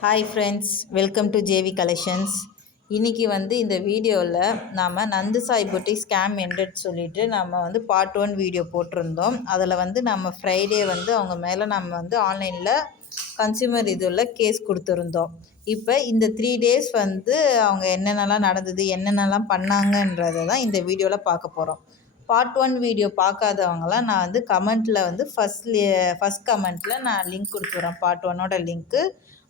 Hi friends, welcome to JV collections. இன்றைக்கி இந்த வீடியோவில் நாம் Nandu Sai boutique scam ended சொல்லிவிட்டு நம்ம பார்ட் 1 வீடியோ போட்டிருந்தோம். அதில் நம்ம ஃப்ரைடே அவங்க மேலே நம்ம ஆன்லைனில் கன்சியூமர் இதில் கேஸ் கொடுத்துருந்தோம். இப்போ இந்த 3 டேஸ் அவங்க என்னென்னலாம் நடந்தது, என்னென்னலாம் பண்ணாங்கன்றதை தான் இந்த வீடியோவில் பார்க்க போகிறோம். பார்ட் 1 வீடியோ பார்க்காதவங்களாம் நான் கமெண்ட்டில் ஃபஸ்ட் கமெண்ட்டில் நான் லிங்க் கொடுத்துட்றேன், பார்ட் 1ஓட லிங்க்கு.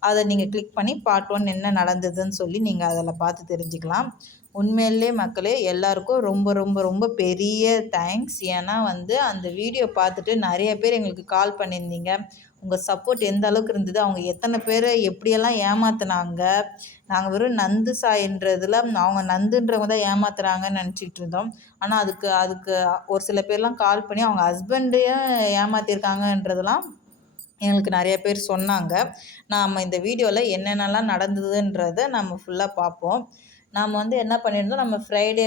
அதை நீங்கள் கிளிக் பண்ணி பார்ட் 1 என்ன நடந்ததுன்னு சொல்லி நீங்கள் அதில் பார்த்து தெரிஞ்சுக்கலாம். உண்மையிலே மக்களே எல்லாருக்கும் ரொம்ப ரொம்ப ரொம்ப பெரிய தேங்க்ஸ். ஏன்னா அந்த வீடியோ பார்த்துட்டு நிறைய பேர் எங்களுக்கு கால் பண்ணியிருந்தீங்க. உங்கள் சப்போர்ட் எந்த அளவுக்கு இருந்தது, அவங்க எத்தனை பேரை எப்படியெல்லாம் ஏமாத்துனாங்க. நாங்கள் வெறும் நந்து சாயின்றதில் அவங்க நந்துன்றவங்க தான் ஏமாத்துறாங்கன்னு நினச்சிட்டு இருந்தோம். ஆனால் அதுக்கு ஒரு சில பேர்லாம் கால் பண்ணி அவங்க ஹஸ்பண்டையும் ஏமாற்றிருக்காங்கன்றதெல்லாம் எங்களுக்கு நிறைய பேர் சொன்னாங்க. நாம் இந்த வீடியோவில் என்னென்னலாம் நடந்ததுன்றதை நம்ம ஃபுல்லாக பார்ப்போம். நாம் என்ன பண்ணியிருந்தோம், நம்ம ஃப்ரைடே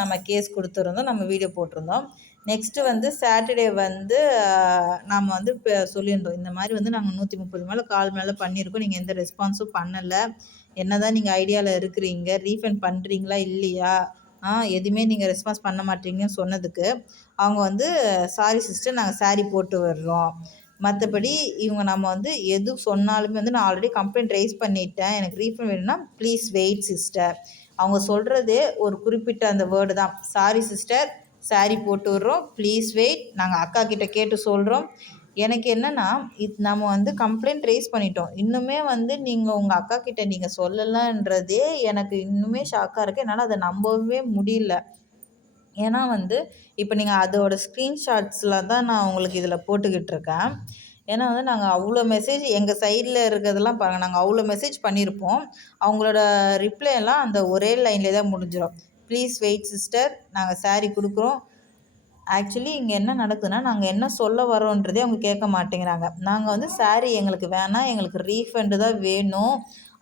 நம்ம கேஸ் கொடுத்துருந்தோம், நம்ம வீடியோ போட்டிருந்தோம். நெக்ஸ்ட்டு சாட்டர்டே நாம் இப்போ சொல்லியிருந்தோம், இந்த மாதிரி நாங்கள் 130 மேலே கால் மேலே பண்ணியிருக்கோம், நீங்கள் எந்த ரெஸ்பான்ஸும் பண்ணலை, என்ன தான் நீங்கள் ஐடியாவில் இருக்கிறீங்க, ரீஃபண்ட் பண்ணுறீங்களா இல்லையா, எதுவுமே நீங்கள் ரெஸ்பான்ஸ் பண்ண மாட்டீங்கன்னு சொன்னதுக்கு அவங்க சாரி சிஸ்டர், நாங்கள் சாரி போட்டு வர்றோம், மற்றபடி இவங்க நம்ம எது சொன்னாலுமே நான் ஆல்ரெடி கம்ப்ளைண்ட் ரைஸ் பண்ணிட்டேன், எனக்கு ரீஃபண்ட் வேணும்னா ப்ளீஸ் வெயிட் சிஸ்டர். அவங்க சொல்கிறதே ஒரு குறிப்பிட்ட அந்த வேர்டு தான், சாரி சிஸ்டர், சாரி போட்டு விட்றோம், ப்ளீஸ் வெயிட், நாங்கள் அக்கா கிட்டே கேட்டு சொல்கிறோம். எனக்கு என்னென்னா, நம்ம கம்ப்ளைண்ட் ரைஸ் பண்ணிட்டோம், இன்னுமே நீங்கள் உங்கள் அக்கா கிட்டே நீங்கள் சொல்லலைன்றதே எனக்கு இன்னுமே ஷாக்காக இருக்குது. என்னால் அதை நம்பவே முடியல. ஏன்னா இப்போ நீங்கள் அதோட ஸ்க்ரீன்ஷாட்ஸில் தான் நான் உங்களுக்கு இதில் போட்டுக்கிட்டு இருக்கேன். ஏன்னா நாங்கள் அவ்வளோ மெசேஜ் எங்கள் சைடில் இருக்கிறதெல்லாம் பாருங்கள், நாங்கள் அவ்வளோ மெசேஜ் பண்ணியிருப்போம். அவங்களோட ரிப்ளை எல்லாம் அந்த ஒரே லைன்லேயே தான் முடிஞ்சிடும். ப்ளீஸ் வெயிட் சிஸ்டர், நாங்கள் சாரி கொடுக்குறோம். ஆக்சுவலி இங்கே என்ன நடக்குதுன்னா, நாங்கள் என்ன சொல்ல வரோன்றதே அவங்க கேட்க மாட்டேங்கிறாங்க. நாங்கள் சாரி எங்களுக்கு வேணாம், எங்களுக்கு ரீஃபண்டு தான் வேணும்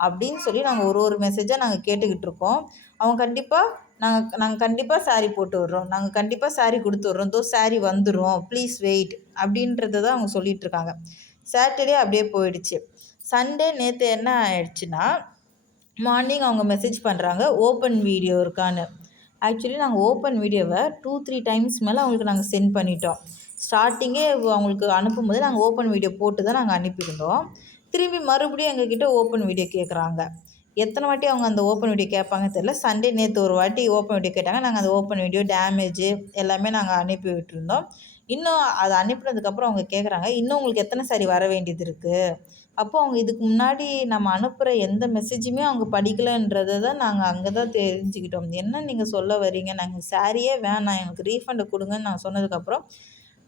அப்படின்னு சொல்லி நாங்கள் ஒரு மெசேஜாக நாங்கள் கேட்டுக்கிட்டு இருக்கோம். அவங்க நாங்கள் கண்டிப்பாக சாரி போட்டு விட்றோம், நாங்கள் கண்டிப்பாக சாரி கொடுத்து விட்றோம், சாரி வந்துடும், ப்ளீஸ் வெயிட் அப்படின்றத தான் அவங்க சொல்லிகிட்ருக்காங்க. சாட்டர்டே அப்படியே போயிடுச்சு. சண்டே நேற்று என்ன ஆயிடுச்சுன்னா, மார்னிங் அவங்க மெசேஜ் பண்ணுறாங்க, ஓப்பன் வீடியோ இருக்கான்னு. ஆக்சுவலி நாங்கள் ஓப்பன் வீடியோவை 2-3 டைம்ஸ் மேலே அவங்களுக்கு நாங்கள் சென்ட் பண்ணிட்டோம். ஸ்டார்டிங்கே அவங்களுக்கு அனுப்பும்போது நாங்கள் ஓப்பன் வீடியோ போட்டு தான் நாங்கள் அனுப்பியிருந்தோம். திரும்பி மறுபடியும் எங்ககிட்ட ஓப்பன் வீடியோ கேட்குறாங்க. எத்தனை வாட்டி அவங்க அந்த ஓப்பன் வீடியோ கேட்பாங்கன்னு தெரியல. சண்டே நேற்று ஒரு வாட்டி ஓப்பன் வீடியோ கேட்டாங்க. நாங்கள் அந்த ஓப்பன் வீடியோ டேமேஜு எல்லாமே நாங்கள் அனுப்பி விட்டுருந்தோம். இன்னும் அதை அனுப்பினதுக்கப்புறம் அவங்க கேட்குறாங்க, இன்னும் உங்களுக்கு எத்தனை சாரி வர வேண்டியது இருக்குது. அப்போது அவங்க இதுக்கு முன்னாடி நம்ம அனுப்புகிற எந்த மெசேஜுமே அவங்க படிக்கலைன்றதை தான் நாங்கள் அங்கே தான் தெரிஞ்சுக்கிட்டோம். என்ன நீங்கள் சொல்ல வரீங்க, நாங்கள் சாரியே வேணாம், எனக்கு ரீஃபண்டை கொடுங்கன்னு நாங்கள் சொன்னதுக்கப்புறம்,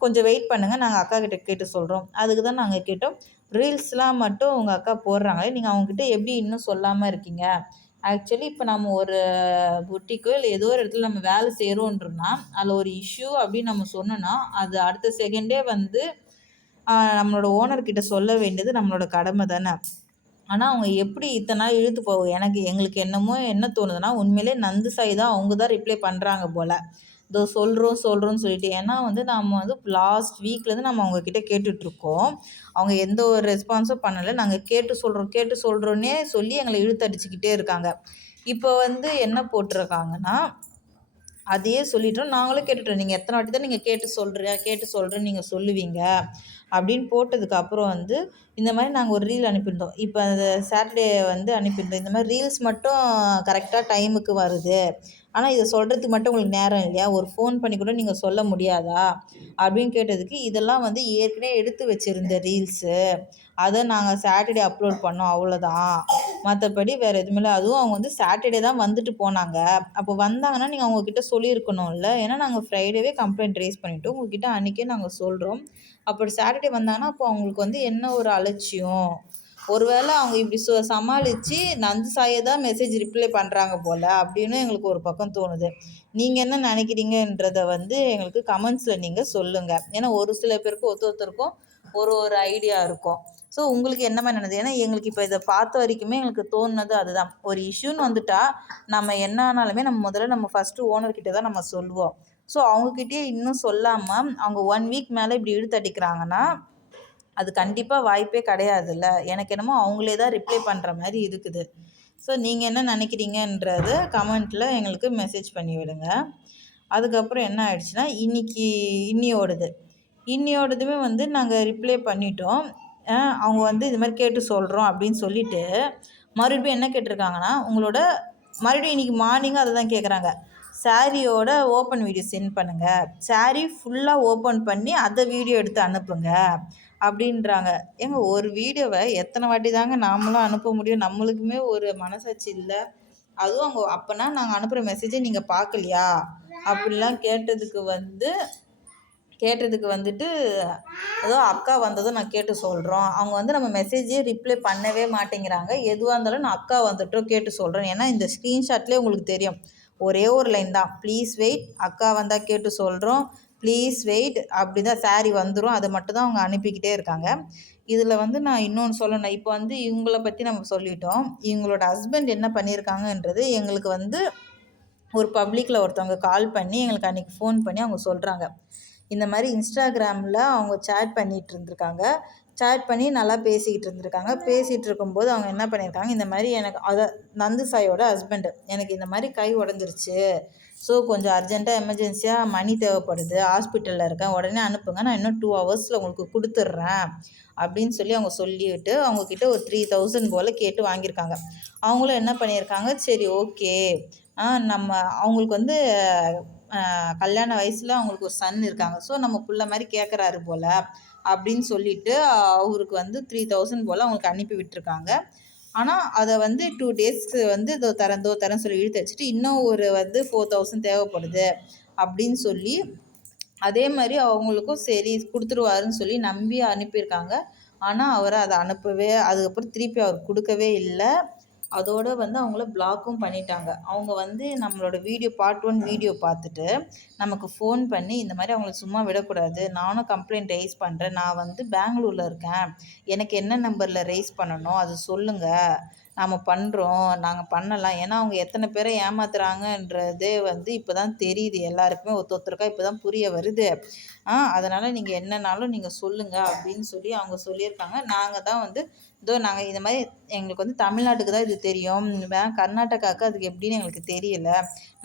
கொஞ்சம் வெயிட் பண்ணுங்கள், நாங்கள் அக்கா கிட்டே கேட்டு சொல்கிறோம். அதுக்கு தான் நாங்கள் கேட்டோம். ரீல்ஸ்லாம் மட்டும் உங்கள் அக்கா போடுறாங்களே, நீங்கள் அவங்ககிட்ட எப்படி இன்னும் சொல்லாமல் இருக்கீங்க. ஆக்சுவலி இப்போ நம்ம ஒரு புட்டிக்கோ இல்லை ஏதோ ஒரு இடத்துல நம்ம வேலை செய்கிறோன்றோன்னா, அதில் ஒரு இஷ்யூ அப்படின்னு நம்ம சொன்னோன்னா, அது அடுத்த செகண்டே நம்மளோட ஓனர்கிட்ட சொல்ல வேண்டியது நம்மளோட கடமை தானே. ஆனால் அவங்க எப்படி இத்தனை நாள் இழுத்து போகும். எங்களுக்கு என்ன தோணுதுன்னா, உண்மையிலே நந்து சாய் தான் அவங்க தான் ரிப்ளை பண்ணுறாங்க போல். இதோ சொல்கிறோன்னு சொல்லிட்டு. ஏன்னா நம்ம லாஸ்ட் வீக்லேருந்து நம்ம அவங்கக்கிட்ட கேட்டுட்ருக்கோம். அவங்க எந்த ஒரு ரெஸ்பான்ஸும் பண்ணலை. நாங்கள் கேட்டு சொல்கிறோன்னே சொல்லி எங்களை இழுத்தடிச்சிக்கிட்டே இருக்காங்க. இப்போ என்ன போட்டிருக்காங்கன்னா, அதையே சொல்லிட்டோம், நாங்களும் கேட்டுட்டோம், நீங்கள் எத்தனை வாட்டி தான் நீங்கள் கேட்டு சொல்கிறேன்னு நீங்கள் சொல்லுவீங்க அப்படின்னு போட்டதுக்கப்புறம் இந்த மாதிரி நாங்கள் ஒரு ரீல் அனுப்பியிருந்தோம். இப்போ அந்த சாட்டர்டே அனுப்பியிருந்தோம், இந்த மாதிரி ரீல்ஸ் மட்டும் கரெக்டாக டைமுக்கு வருது, ஆனால் இதை சொல்கிறதுக்கு மட்டும் உங்களுக்கு நேரம் இல்லையா, ஒரு ஃபோன் பண்ணி கூட நீங்கள் சொல்ல முடியாதா அப்படின்னு கேட்டதுக்கு, இதெல்லாம் ஏற்கனவே எடுத்து வச்சுருந்த ரீல்ஸு, அதை நாங்கள் சாட்டர்டே அப்லோட் பண்ணோம், அவ்வளோதான், மற்றபடி வேறு எதுவுமே இல்லை. அதுவும் அவங்க சாட்டர்டே தான் வந்துட்டு போனாங்க. அப்போ வந்தாங்கன்னா நீங்கள் அவங்கக்கிட்ட சொல்லியிருக்கணும்ல. ஏன்னா நாங்கள் ஃப்ரைடேவே கம்ப்ளைண்ட் ரைஸ் பண்ணிவிட்டோம், உங்கள்கிட்ட அன்றைக்கே நாங்கள் சொல்கிறோம். அப்படி சாட்டர்டே வந்தாங்கன்னா அப்போ அவங்களுக்கு என்ன ஒரு அலட்சியம். ஒருவேளை அவங்க இப்படி சமாளித்து நந்து சாயை தான் மெசேஜ் ரிப்ளை பண்ணுறாங்க போல் அப்படின்னு எங்களுக்கு ஒரு பக்கம் தோணுது. நீங்கள் என்ன நினைக்கிறீங்கன்றத எங்களுக்கு கமெண்ட்ஸில் நீங்கள் சொல்லுங்கள். ஏன்னா ஒரு சில பேருக்கு ஒருத்தருக்கும் ஒரு ஐடியா இருக்கும். ஸோ உங்களுக்கு என்ன மாதிரி நடந்தது? ஏன்னா எங்களுக்கு இப்போ இதை பார்த்த வரைக்குமே எங்களுக்கு தோணுனது அதுதான். ஒரு இஷ்யூன்னு வந்துட்டால் நம்ம என்ன ஆனாலுமே நம்ம ஃபஸ்ட்டு ஓனர்கிட்ட தான் நம்ம சொல்லுவோம். ஸோ அவங்கக்கிட்டே இன்னும் சொல்லாமல் அவங்க 1 வீக் மேலே இப்படி இழுத்தடிக்கிறாங்கன்னா, அது கண்டிப்பாக வாய்ப்பே கிடையாதுல்ல. எனக்கு என்னமோ அவங்களே தான் ரிப்ளை பண்ணுற மாதிரி இருக்குது. ஸோ நீங்கள் என்ன நினைக்கிறீங்கன்றத கமெண்ட்டில் எங்களுக்கு மெசேஜ் பண்ணி விடுங்க. அதுக்கப்புறம் என்ன ஆயிடுச்சுன்னா, இன்னியோடதுமே வந்து நாங்கள் ரிப்ளை பண்ணிட்டோம். அவங்க வந்து இது மாதிரி கேட்டு சொல்கிறோம் அப்படின்னு சொல்லிட்டு மறுபடியும் என்ன கேட்டிருக்காங்கன்னா, உங்களோட மறுபடியும் இன்றைக்கி மார்னிங்கும் அதை தான் கேட்குறாங்க. சாரியோட ஓப்பன் வீடியோ சென்ட் பண்ணுங்கள், சாரி ஃபுல்லாக ஓப்பன் பண்ணி அதை வீடியோ எடுத்து அனுப்புங்க அப்படின்றாங்க. ஏங்க ஒரு வீடியோவை எத்தனை வாட்டி தாங்க நாமளும் அனுப்ப முடியும்? நம்மளுக்குமே ஒரு மனசாட்சி இல்லை. அதுவும் அவங்க அப்போனா நாங்கள் அனுப்புகிற மெசேஜை நீங்கள் பார்க்கலையா அப்படிலாம் கேட்டதுக்கு வந்துட்டு ஏதோ அக்கா வந்ததும் நான் கேட்டு சொல்கிறோம். அவங்க வந்து நம்ம மெசேஜே ரிப்ளை பண்ணவே மாட்டேங்கிறாங்க. எதுவாக இருந்தாலும் நான் அக்கா வந்துட்டோம் கேட்டு சொல்கிறேன். ஏன்னா இந்த ஸ்க்ரீன்ஷாட்லேயே உங்களுக்கு தெரியும், ஒரே ஒரு லைன் தான், ப்ளீஸ் வெயிட், அக்கா வந்தால் கேட்டு சொல்கிறோம், ப்ளீஸ் வெயிட், அப்படி தான் சாரி வந்துடும். அதை மட்டும் தான் அவங்க அனுப்பிக்கிட்டே இருக்காங்க. இதில் வந்து நான் இன்னொன்று சொல்லணும். இப்போ வந்து இவங்கள பற்றி நம்ம சொல்லிட்டோம். இவங்களோட ஹஸ்பண்ட் என்ன பண்ணியிருக்காங்கன்றது எங்களுக்கு வந்து ஒரு பப்ளிக்கில் ஒருத்தவங்க கால் பண்ணி எங்களுக்கு அன்றைக்கி ஃபோன் பண்ணி அவங்க சொல்கிறாங்க. இந்த மாதிரி இன்ஸ்டாகிராமில் அவங்க சேட் பண்ணிகிட்டு இருந்திருக்காங்க. சேட் பண்ணி நல்லா பேசிக்கிட்டு இருந்திருக்காங்க. பேசிகிட்டு இருக்கும்போது அவங்க என்ன பண்ணியிருக்காங்க, இந்த மாதிரி எனக்கு நந்து சாயோட ஹஸ்பண்டு, எனக்கு இந்த மாதிரி கை உடஞ்சிருச்சு, ஸோ கொஞ்சம் அர்ஜென்ட்டாக எமர்ஜென்சியாக மணி தேவைப்படுது, ஹாஸ்பிட்டலில் இருக்கேன், உடனே அனுப்புங்க, நான் இன்னும் 2 ஹவர்ஸில் உங்களுக்கு கொடுத்துட்றேன் அப்படின்னு சொல்லி அவங்க சொல்லிவிட்டு அவங்கக்கிட்ட ஒரு 3000 போல் கேட்டு வாங்கியிருக்காங்க. அவங்களும் என்ன பண்ணியிருக்காங்க, சரி ஓகே, நம்ம அவங்களுக்கு வந்து கல்யாண வயசில் அவங்களுக்கு ஒரு சன் இருக்காங்க, ஸோ நம்ம புள்ள மாதிரி கேட்குறாரு போல் அப்படின்னு சொல்லிட்டு அவருக்கு வந்து 3000 போல் அவங்களுக்கு அனுப்பி விட்டுருக்காங்க. ஆனால் அதை வந்து 2 டேஸ்க்கு வந்து இதோ தரேன்னு சொல்லி இழுத்து வச்சுட்டு இன்னும் ஒரு வந்து 4000 தேவைப்படுது அப்படின்னு சொல்லி அதே மாதிரி அவங்களுக்கும் சரி கொடுத்துருவாருன்னு சொல்லி நம்பி அனுப்பியிருக்காங்க. ஆனால் அவர் அதை அதுக்கப்புறம் திருப்பி அவர் கொடுக்கவே இல்லை. அதோடு வந்து அவங்கள பிளாக்கும் பண்ணிட்டாங்க. அவங்க வந்து நம்மளோட பார்ட் 1 வீடியோ பார்த்துட்டு நமக்கு ஃபோன் பண்ணி இந்த மாதிரி அவங்கள சும்மா விடக்கூடாது, நானும் கம்ப்ளைண்ட் ரைஸ் பண்ணுறேன், நான் வந்து பெங்களூரில் இருக்கேன், எனக்கு என்ன நம்பரில் ரைஸ் பண்ணணும் அது சொல்லுங்கள், நாங்கள் பண்ணலாம். ஏன்னா அவங்க எத்தனை பேரை ஏமாத்துறாங்கன்றதே வந்து இப்போ தான் தெரியுது எல்லாருக்குமே, ஒருத்தருக்கா இப்போ தான் புரிய வருது. அதனால் நீங்கள் என்னன்னாலும் நீங்கள் சொல்லுங்கள் அப்படின்னு சொல்லி அவங்க சொல்லியிருக்காங்க. நாங்கள் தான் வந்து நாங்கள் இந்த மாதிரி எங்களுக்கு வந்து தமிழ்நாட்டுக்கு தான் இது தெரியும், கர்நாடகாவுக்கு அதுக்கு எப்படின்னு எங்களுக்கு தெரியல,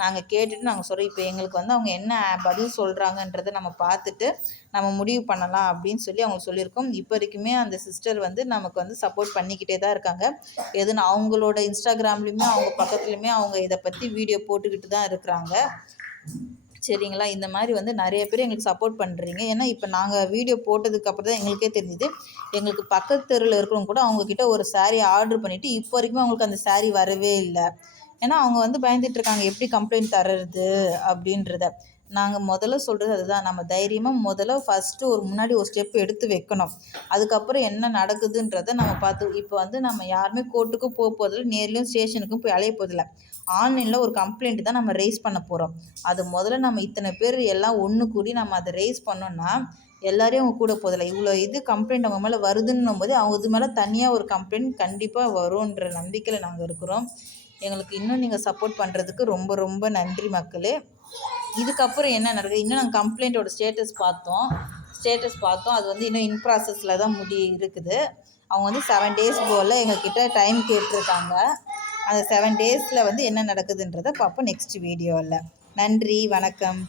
நாங்கள் கேட்டுட்டு நாங்கள் சொல்கிறோம். இப்போ எங்களுக்கு வந்து அவங்க என்ன பதில் சொல்கிறாங்கன்றதை நம்ம பார்த்துட்டு நம்ம முடிவு பண்ணலாம் அப்படின்னு சொல்லி அவங்க சொல்லியிருக்கோம். இப்போ வரைக்குமே அந்த சிஸ்டர் வந்து நமக்கு வந்து சப்போர்ட் பண்ணிக்கிட்டே தான் இருக்காங்க. எதுனா அவங்களோட இன்ஸ்டாகிராம்லேயுமே அவங்க பக்கத்துலையுமே அவங்க இதை பற்றி வீடியோ போட்டுக்கிட்டு தான் இருக்கிறாங்க. சரிங்களா, இந்த மாதிரி வந்து நிறைய பேர் எங்களுக்கு சப்போர்ட் பண்ணுறீங்க. ஏன்னா இப்போ நாங்கள் வீடியோ போட்டதுக்கப்புறம் தான் எங்களுக்கே தெரிஞ்சுது, எங்களுக்கு பக்கத்து தெருவில் இருக்கிறவங்க கூட அவங்கக்கிட்ட ஒரு சாரீ ஆர்டர் பண்ணிவிட்டு இப்போ வரைக்கும் அவங்களுக்கு அந்த சாரீ வரவே இல்லை. ஏன்னா அவங்க வந்து பயந்துட்டுருக்காங்க, எப்படி கம்ப்ளைண்ட் தர்றது அப்படின்றத. நாங்கள் முதல்ல சொல்கிறது அதுதான், நம்ம தைரியமாக ஃபஸ்ட்டு முன்னாடி ஒரு ஸ்டெப் எடுத்து வைக்கணும். அதுக்கப்புறம் என்ன நடக்குதுன்றதை நம்ம பார்த்து இப்போ வந்து நம்ம யாருமே கோர்ட்டுக்கும் போகிறதில்ல, நேர்லேயும் ஸ்டேஷனுக்கும் போய் அலைய போதில்லை. ஆன்லைனில் ஒரு கம்ப்ளைண்ட் தான் நம்ம ரைஸ் பண்ண போகிறோம். அது முதல்ல நம்ம இத்தனை பேர் எல்லாம் ஒன்று கூடி நம்ம அதை ரைஸ் பண்ணோன்னா எல்லாரையும் அவங்க கூட போதில்லை. இவ்வளோ கம்ப்ளைண்ட் அவங்க மேலே வருதுன்னும் போது அவங்க இது மேலே தனியாக ஒரு கம்ப்ளைண்ட் கண்டிப்பாக வரும்ன்ற நம்பிக்கையில் நாங்கள் இருக்கிறோம். எங்களுக்கு இன்னும் நீங்கள் சப்போர்ட் பண்ணுறதுக்கு ரொம்ப ரொம்ப நன்றி மக்களே. இதுக்கப்புறம் என்ன நடக்குது, இன்னும் நாங்கள் கம்ப்ளைண்ட்டோட ஸ்டேட்டஸ் பார்த்தோம். அது வந்து இன்னும் இன் ப்ராசஸில் தான் இருக்குது. அவங்க வந்து 7 டேஸ் போல் எங்கக்கிட்ட டைம் கேட்டிருக்காங்க. அந்த 7 டேஸில் வந்து என்ன நடக்குதுன்றதை பார்ப்போம் நெக்ஸ்ட் வீடியோவில். நன்றி, வணக்கம்.